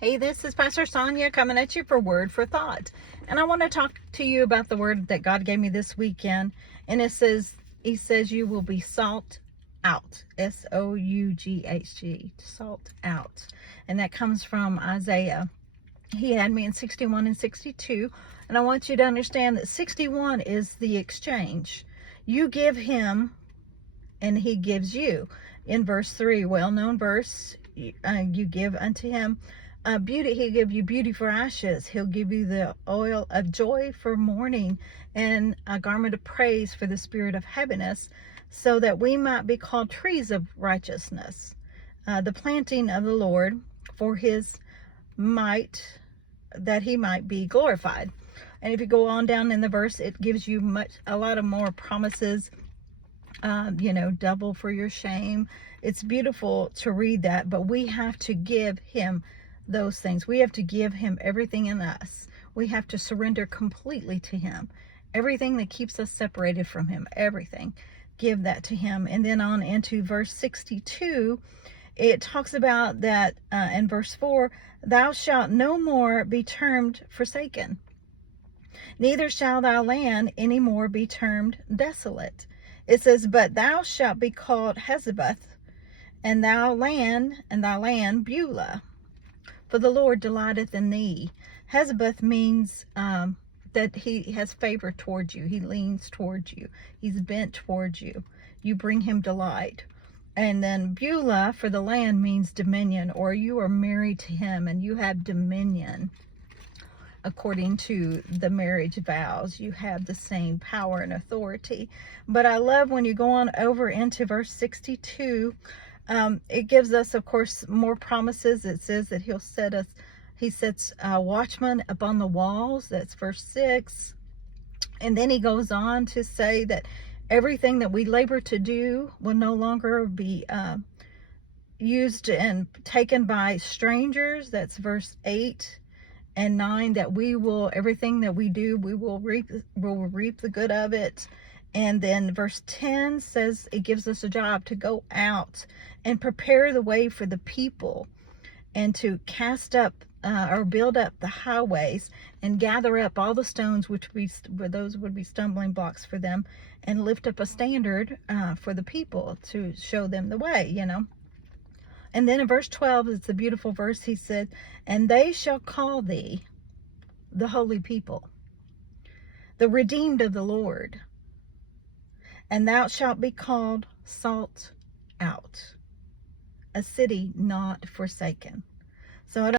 Hey, this is Pastor Sonia coming at you for Word for Thought. And I want to talk to you about the word that God gave me this weekend. And He says, you will be salt out. Soughg. Salt out. And that comes from Isaiah. He had me in 61 and 62. And I want you to understand that 61 is the exchange. You give Him and He gives you. In verse 3, well-known verse, you give unto Him beauty. He'll give you beauty for ashes. He'll give you the oil of joy for mourning and a garment of praise for the spirit of heaviness, so that we might be called trees of righteousness, the planting of the Lord for His might, that He might be glorified. And if you go on down in the verse, it gives you a lot of more promises. Double for your shame. It's beautiful to read that, but we have to give Him those things. We have to give Him everything in us. We have to surrender completely to Him. Everything that keeps us separated from Him, everything, give that to Him. And then on into verse 62, it talks about that in verse 4, thou shalt no more be termed forsaken, neither shall thy land any more be termed desolate. It says, but thou shalt be called Hezeboth, and thy land Beulah, for the Lord delighteth in thee. Hezeboth means that He has favor towards you. He leans towards you. He's bent towards you. You bring Him delight. And then Beulah for the land means dominion, or you are married to Him and you have dominion. According to the marriage vows, you have the same power and authority. But I love when you go on over into verse 62, it gives us, of course, more promises. It says that He sets watchmen upon the walls. That's verse 6. And then He goes on to say that everything that we labor to do will no longer be used and taken by strangers. That's verse 8 and 9, that everything that we do, we'll reap the good of it. And then verse 10 says it gives us a job to go out and prepare the way for the people, and to cast up or build up the highways, and gather up all the stones those would be stumbling blocks for them, and lift up a standard for the people to show them the way, And then in verse 12, it's a beautiful verse. He said, and they shall call thee the holy people, the redeemed of the Lord, and thou shalt be called salt out, a city not forsaken. So I don't